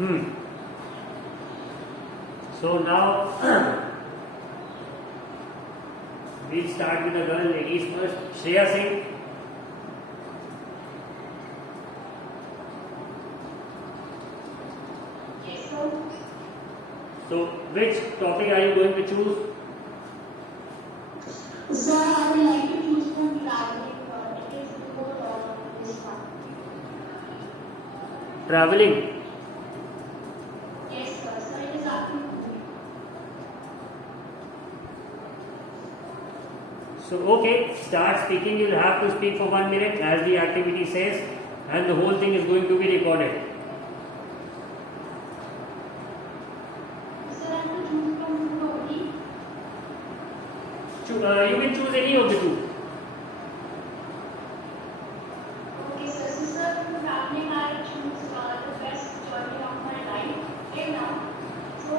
So now we'll start with the girl, ladies first. Shreya Singh. Yes, sir. So which topic are you going to choose? Sir, I would like to choose from traveling. It is more this one. Traveling. Yes, sir. Sir, it is afternoon. So okay, start speaking. You'll have to speak for 1 minute as the activity says, and the whole thing is going to be recorded. Sir, I have to choose from two only. You can choose any of the two. Okay, sir. So, sir, from traveling, I choose the best journey of my life till now. So,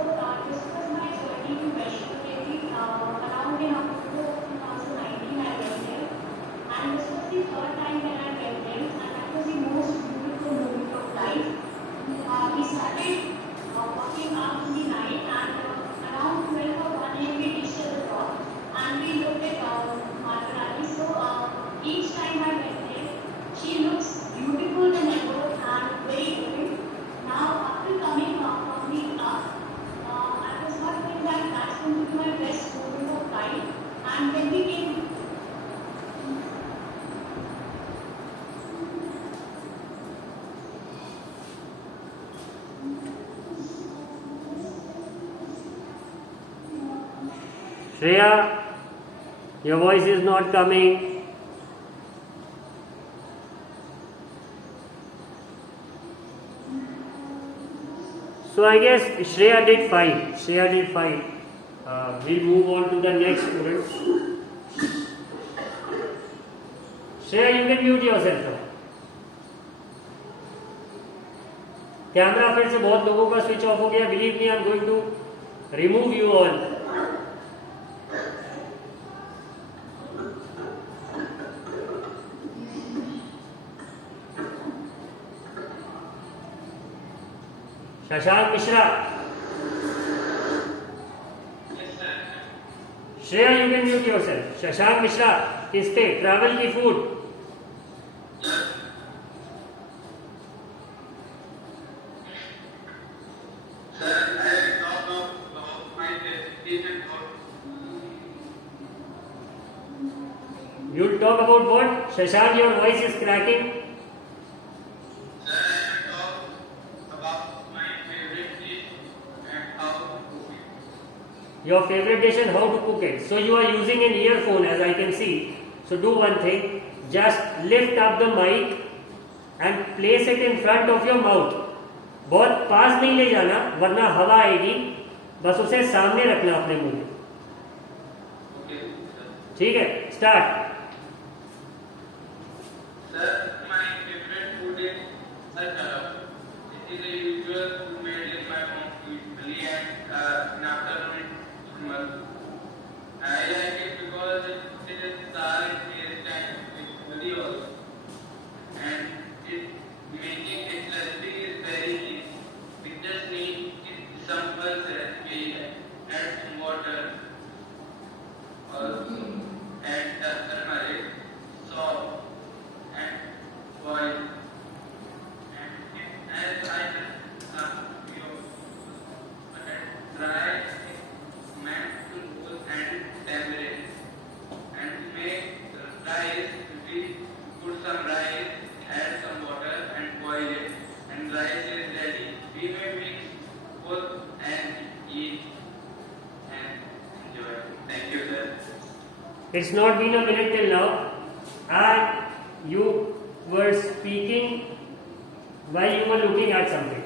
this was my journey to Vaishno Devi around in October 2019. I went there, and this was the third time that I went there, and that was the most beautiful moment of life. We started walking up in the night, and around 12 or 1 a.m. we reached the top, and we looked at Mata Rani. So, each time I went there, she looks beautiful than ever and very good. Now, after coming from the up, I was not thinking that that's going to be my best moment of life. And when we came, Shreya, your voice is not coming. So I guess Shreya did fine. Shreya did fine. We'll move on to the next student. Shreya, you can mute yourself now. Camera फिर से बहुत लोगों का switch off हो गया. Believe me, I am going to remove you all. Shashank Mishra. Shreya, you can mute yourself. Shashank Mishra, किस पे? Travel की food. You'll talk about what? Shashank, your voice is cracking. Your favorite dish and how to cook it. So you are using an earphone as I can see. So do one thing. Just lift up the mic and place it in front of your mouth. बहुत पास नहीं ले जाना वरना हवा आएगी. बस उसे सामने रखना अपने मुंह में. ठीक है, start. Sir, my favorite food is sarkara. It is a usual food made in my home usually and in afternoon summer. I like it because it is sour in taste and it's healthy also. And making it recipe is very easy. We just need simple recipe, add some water, also add turmeric, salt, and boil. And as I dry mashed and tamarind. And to make rice, we put some rice, add some water, and boil it. And rice is ready. We may mix both and eat and enjoy. Thank you, sir. It's not been a minute till now, and you were speaking while you were looking at something.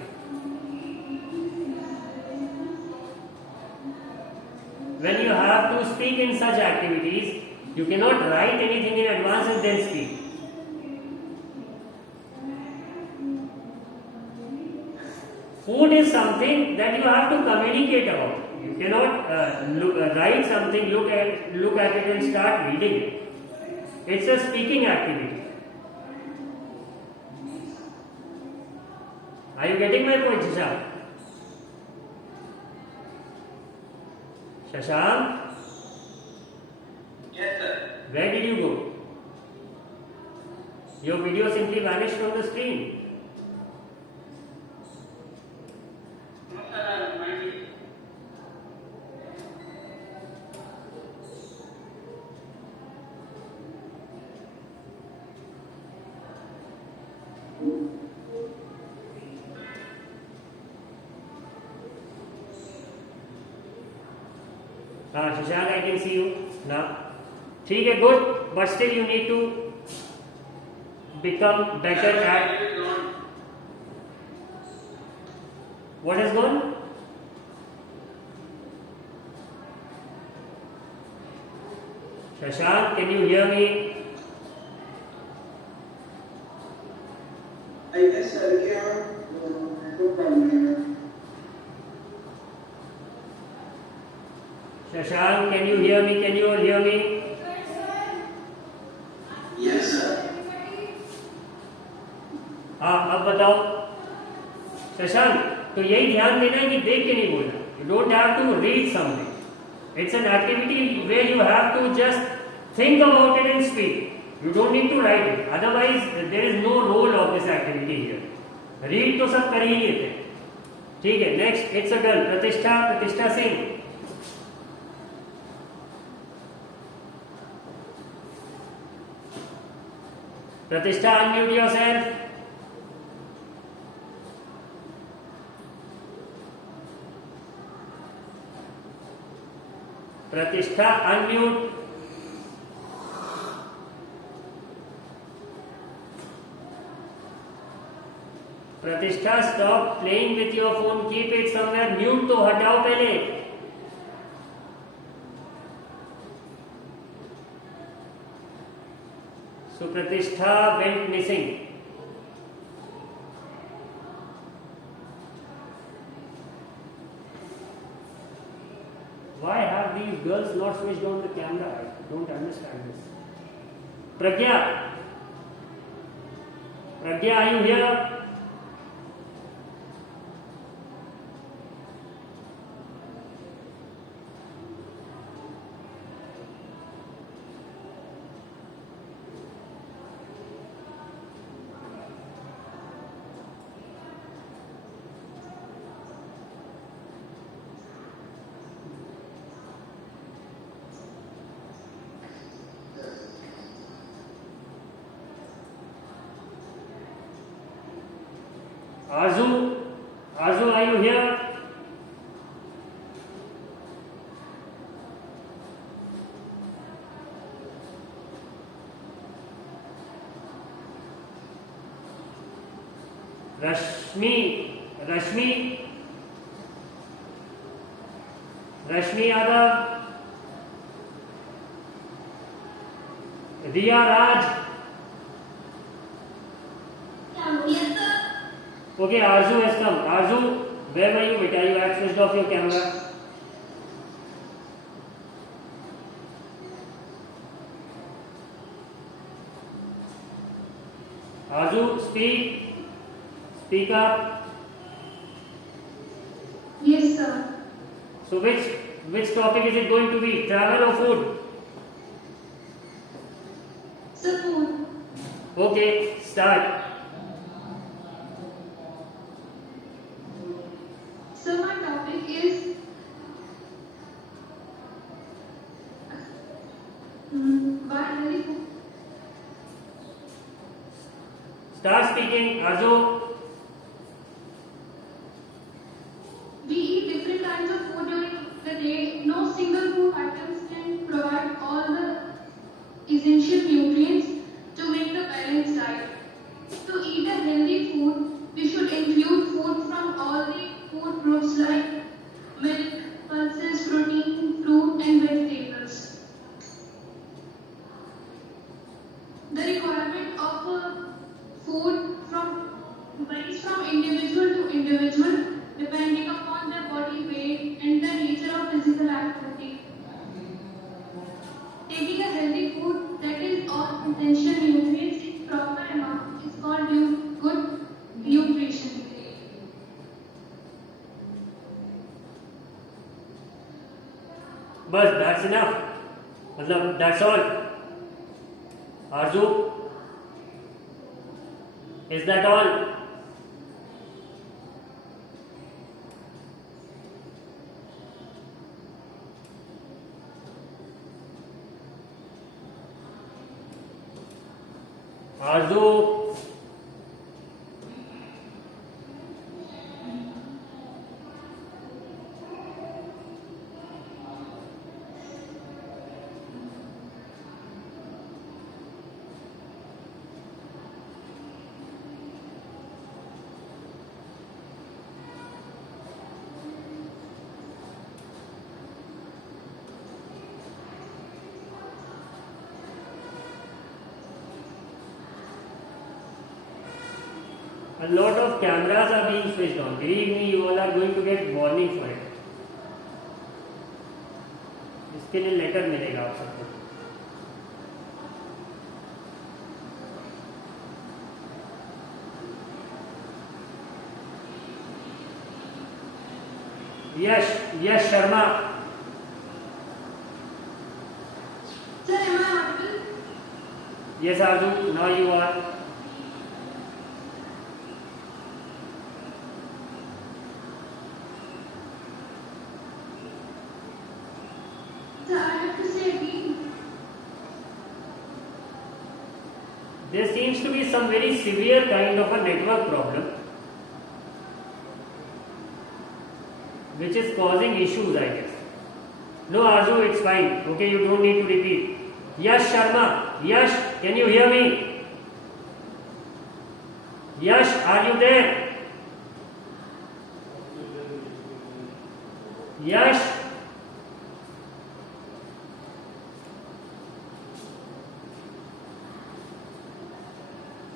When you have to speak in such activities, you cannot write anything in advance and then speak. Food is something that you have to communicate about. You cannot write something, look at it and start reading it. It's a speaking activity. Are you getting my point, Shashank? Shashank, Yes, sir. where did you go? Your video simply vanished from the screen. No, sir, my हाँ Shashank, I can see you now. ठीक है, good, but still you need to become better at. What has gone? Shashank, can you hear me? I guess earlier, network problem. Shashank, can you hear me? Can you all hear me? Yes, sir. हाँ, अब बताओ शशांक, तो यही ध्यान देना है कि देख के नहीं बोलना. You don't have to read something. It's an activity where you have to just think about it and speak. You don't need to write it. Otherwise, there is no role of this activity here. Read तो सब कर ही लेते हैं. ठीक है, next, it's a girl. प्रतिष्ठा Singh. Pratishtha, unmute yourself. Pratishtha, unmute. Pratishtha, stop playing with your phone. Keep it somewhere. Mute तो हटाओ पहले. So Pratishtha went missing. Why have these girls not switched on the camera? I don't understand this. Pragya, are you here? Arzu, are you here? Rashmi Yadav, Riya Raj. Yes, sir. Okay, Arzu has come. Arzu, where were you, beta? You had switched off your camera. Arzu, speak up. Yes, sir. So which topic is it going to be? Travel or food? Sir, food. Okay, start. So my topic is why healthy food. Start speaking, Arzu. We eat different kinds of food during the day. No single food items can provide all the essential nutrients to make the balanced diet. To eat a healthy food, we should include food from all the food groups like milk, pulses, protein, fruit and vegetables. The requirement of food varies from individual to individual depending upon their body weight and the nature of physical activity. Taking a healthy food that is all essential nutrients in proper amount is called good nutrition. बस that's enough, मतलब that's all. Aarzoo, is that all? Aarzoo, a lot of cameras are being switched on. Believe me, you all are going to get warning for it. इसके लिए letter मिलेगा आप सबको. यश Sharma. Sir, am I audible? Yes, Arju, now you are. Sir, I have to say again. There seems to be some very severe kind of a network problem which is causing issues, I guess. No, Arju, it's fine. Okay, you don't need to repeat. Yash Sharma. Yash, can you hear me? Yash, are you there? Yash?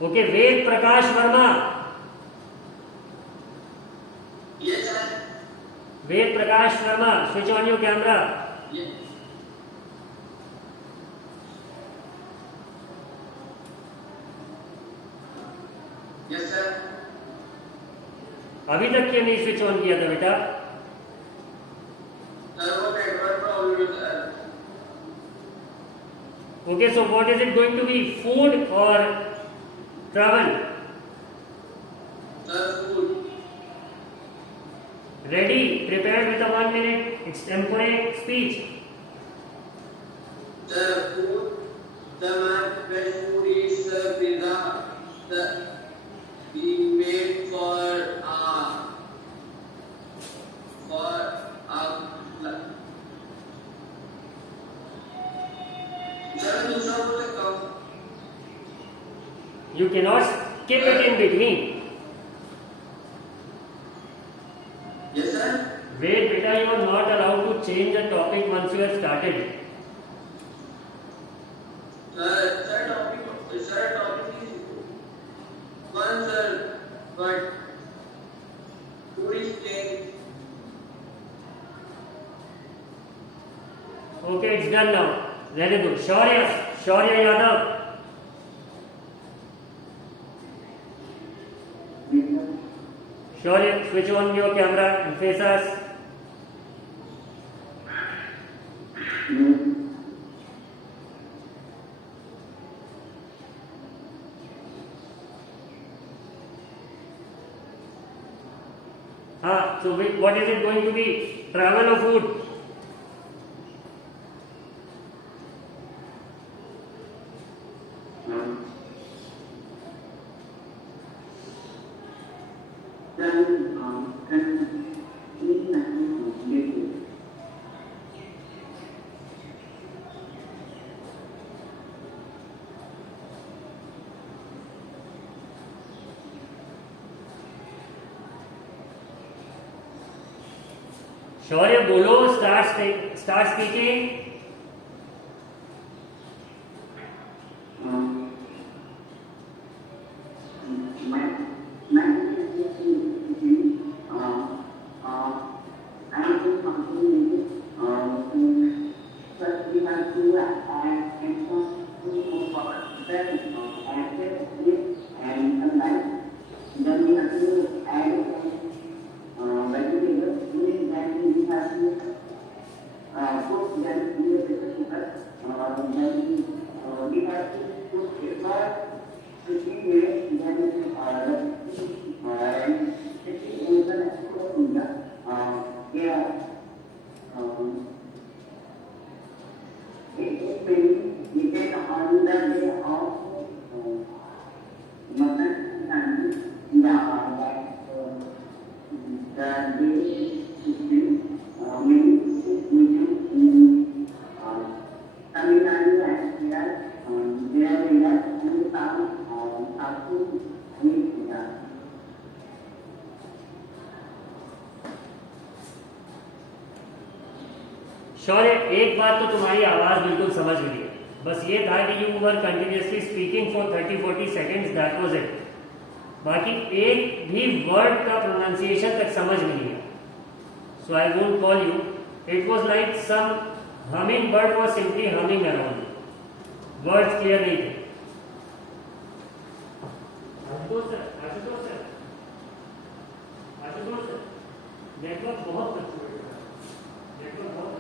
Okay, Ved Prakash Verma. Yes, sir. Ved Prakash Verma, switch on your camera. Yes. Yes, sir. अभी तक क्यों नहीं switch on किया था बेटा? Sir, वो network problem है, sir. Okay, so what is it going to be? Food or travel? Sir, food. Ready? Prepared with a 1 minute extempore speech. Sir, food. Sir, my best food is pizza. Sir, we made for Sir, दूसरा बोल सकता हूँ. You cannot skip it in between. Yes, sir. Wait, beta, you are not allowed to change the topic once you have started. Sir, topic is one, sir, but food is changed. Okay, it's done now. Very good. Shaurya Yadav. Shaurya, switch on your camera and face us. So what is it going to be? Travel or food? शौर्य बोलो, start speaking. Then sure है, एक बात तो तुम्हारी आवाज बिल्कुल समझ गई है, बस ये था कि you were continuously speaking for 30-40 seconds, that was it. बाकी एक भी वर्ड का प्रोनाउंसिएशन तक समझ नहीं है। So I won't call you, it was like some hummingbird was simply humming around, words clear नहीं थे। Ashutosh sir, Ashutosh sir, Ashutosh sir, network बहुत फ्लक्चुएट है, नेटवर्क बहुत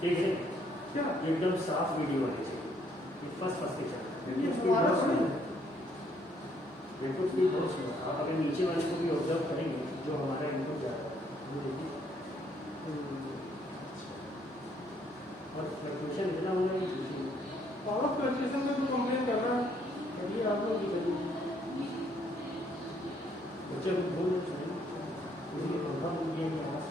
ठीक है क्या एकदम साफ वीडियो आनी चाहिए, फर्स्ट के चल नेटवर्क स्पीड बहुत स्लो। आप अगर नीचे वाले को भी ऑब्जर्व करेंगे जो हमारा इनपुट जा रहा है वो देखिए, और फ्लक्चुएशन इतना होना ही चाहिए। पावर फ्लक्चुएशन में जो कंप्लेन कर रहा है करिए आप लोग भी करिए, बच्चे बोल मुझे पंखा बोल दिया कि आवाज़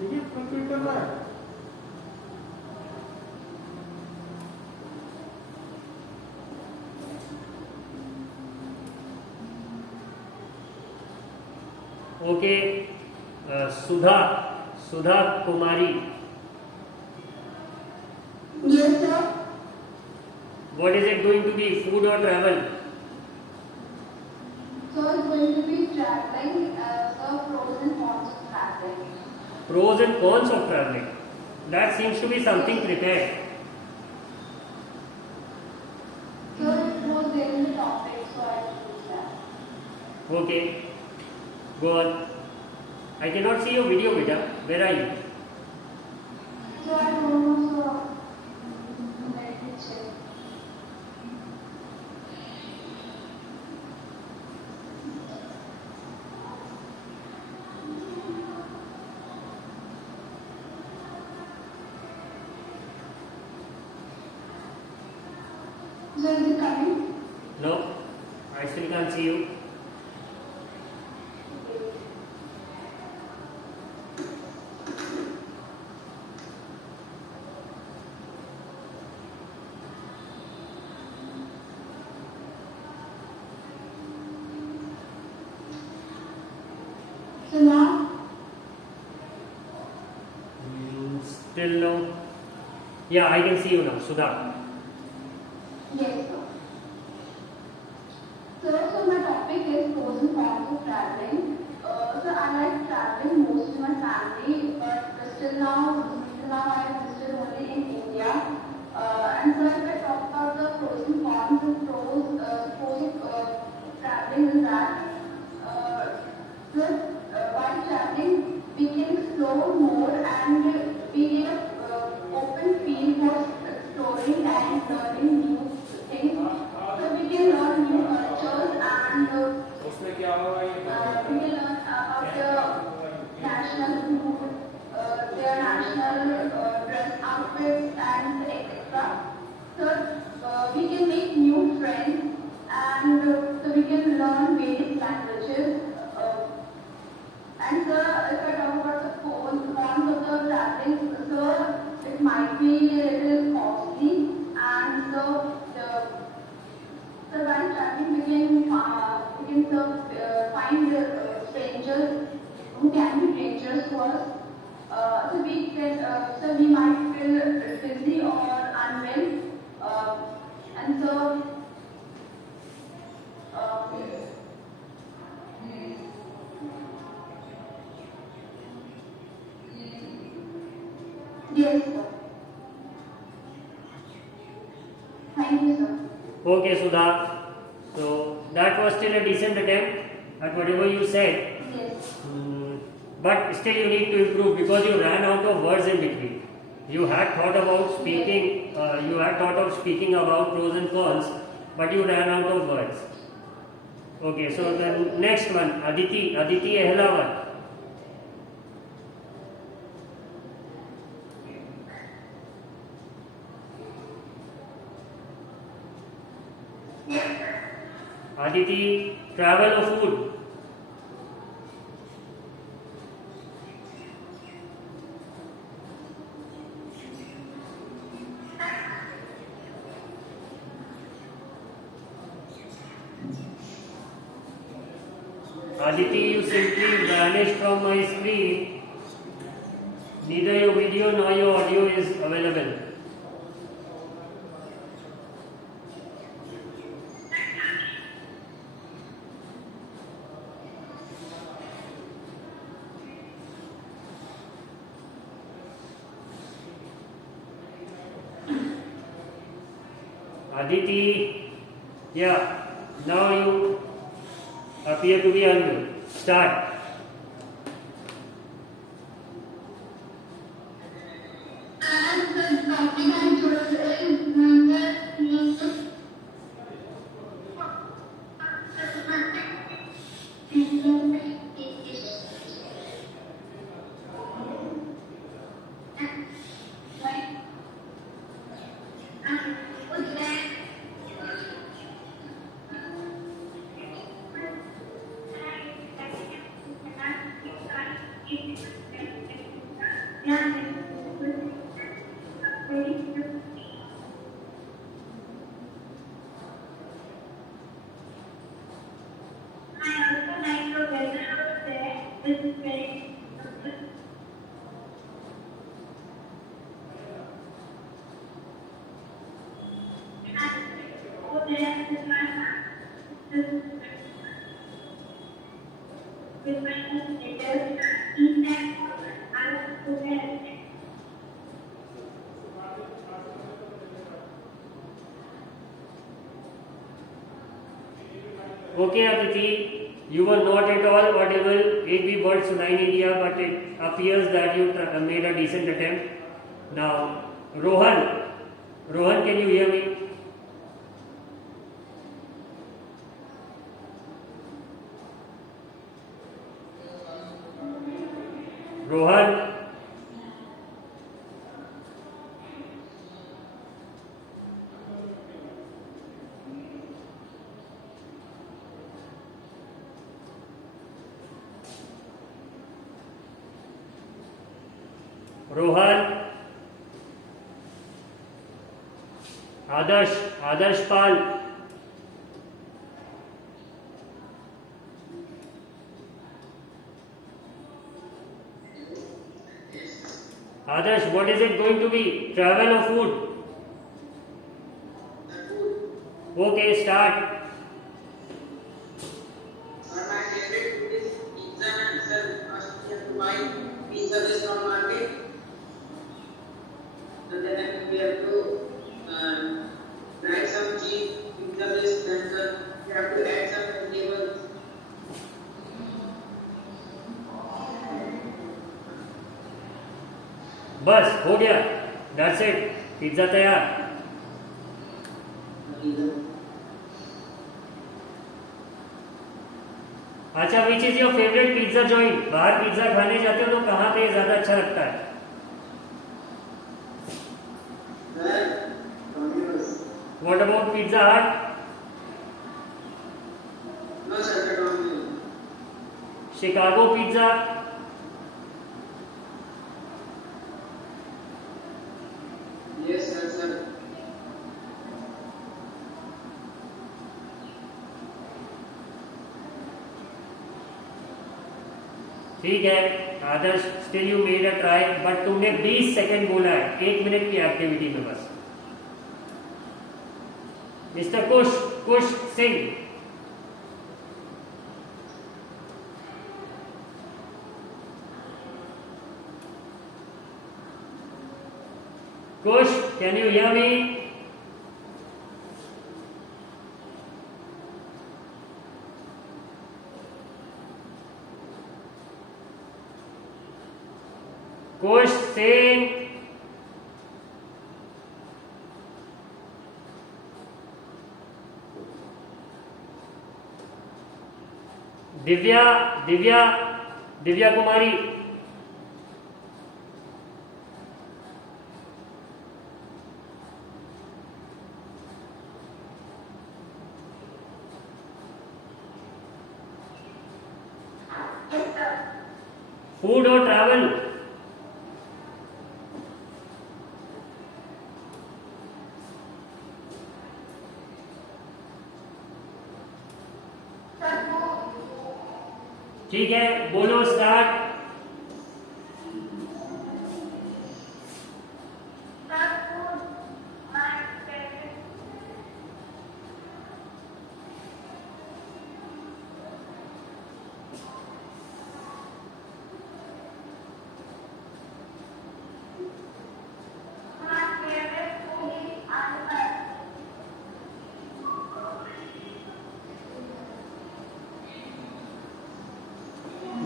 देखिए फ्लक्चुएट कर रहा है। Okay, Sudha, Sudha Kumari, Yes, sir. what is it going to be, food or travel? So it's going to be traveling, so pros and cons of traveling. Pros and cons of traveling, that seems to be something prepared. So it was there in the topic, so I choose that. Okay, go on. I cannot see your video, beta, where are you? So I don't know, so let me check. So is it coming? No, I still can't see you. So now, Still no. Yeah, I can see you now, Sudha. yes, sir. So my topic is pros and cons of traveling. So I like traveling most with my family, but still now I am still only in India. And so if I talk about the pros and cons, pros of traveling is that while traveling we can explore more and we get open field for exploring and learning new things. So we can learn new cultures and उसमें क्या होगा ये we can learn about the national food, their national dress outfits and etc. So we can make new friends and so we can learn various languages. And so if I talk about the cons of the traveling, so it might be a little costly and so while traveling we can find strangers who can be dangerous to us. So we might feel dizzy or unwell, and so yes, sir. Thank you, sir. Okay, Sudha. So that was still a decent attempt. at whatever you said. Yes. But still you need to improve because you ran out of words in between. You had thought about speaking, about pros and cons, but you ran out of words. Okay, so the next one, Aditi Ehlawan. Aditi, travel or food? Aditi, you simply vanished from my screen. Neither your video nor your audio is available. Aditi, yeah, now you appear to be unmute. Start. Okay, Aditi, you were not at all audible. एक भी word सुनाई नहीं दिया, but it appears that you made a decent attempt. Now, Rohan, can you hear me? Rohan, Adarsh Pal, Adarsh, what is it going to be? Travel or food? Okay, start. My favorite food is pizza and sir, first we have to buy pizza based on market. So then we have to fry some cheese, pizza based, then we have to add some vegetables. बस हो गया. That's it. Pizza तैयार. अच्छा, which is your favourite pizza joint? बाहर pizza खाने जाते हो तो कहाँ पे ज्यादा अच्छा लगता है? What about Pizza Hut? No sir, Domino's. Chicago Pizza? Yes sir. ठीक है Adarsh, still you made a try, but तुमने 20 सेकंड बोला है 1 मिनट की एक्टिविटी में बस. Mister Kush Singh, Kush, can you hear me? Kush Singh. Divya Divya Divya Kumari. Food और travel. ठीक है, बोलो स्टार्ट.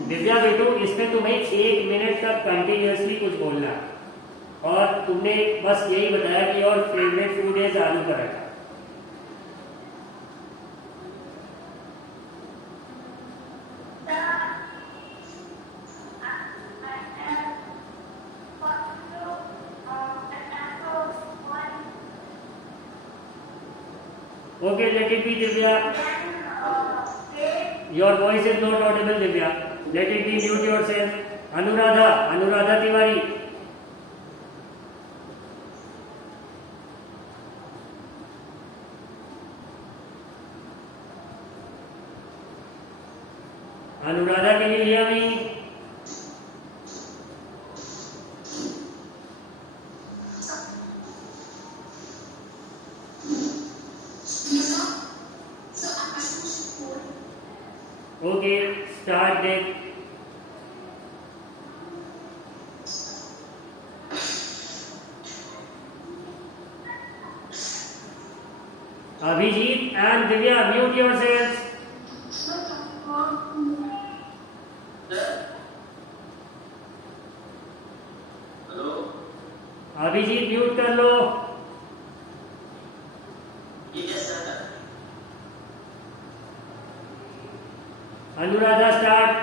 दिव्या बेटू, इसमें तुम्हें 1 मिनट तक कंटिन्यूअसली कुछ बोलना है और तुमने बस यही बताया कि और फेवरेट फूड इज आलू paratha. Okay, let it be Divya. Your voice is not audible, Divya. Let it be, mute yourself. Anuradha Tiwari. Anuradha, can you hear me? Okay, start then. Abhijit and Divya, mute yourselves. Hello. Abhijit mute कर लो. Yes sir. Anuradha start.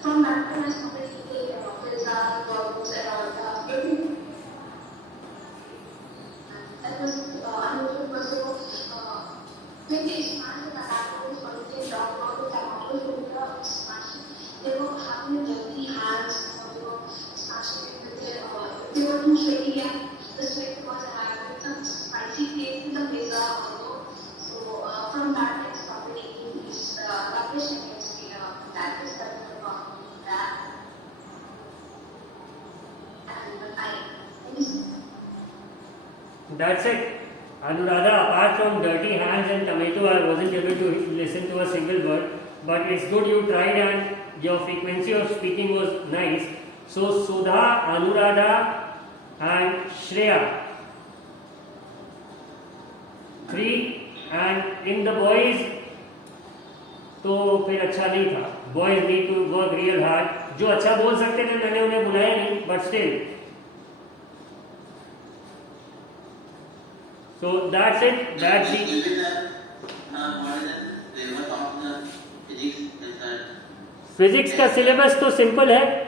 From that time, I started eating pizza, burgers, and all that. That was unusual because maybe smash the apples or they drop out the tomatoes with the smashing. They were having dirty hands, or they were smashing it with their. They were too sweaty, and the sweat was having some spicy taste in the pizza. So from that time, I started eating these rubbish and that is that. That's it. Anuradha, apart from dirty hands and tomato, I wasn't able to listen to a single word. But it's good you tried and your frequency of speaking was nice. So Sudha, Anuradha and Shreya. 3 and in the boys, तो फिर अच्छा नहीं था. Boys need to work real hard. जो अच्छा बोल सकते थे मैंने उन्हें बुलाया नहीं, but still. So that's it. That's the physics का सिलेबस तो सिंपल है.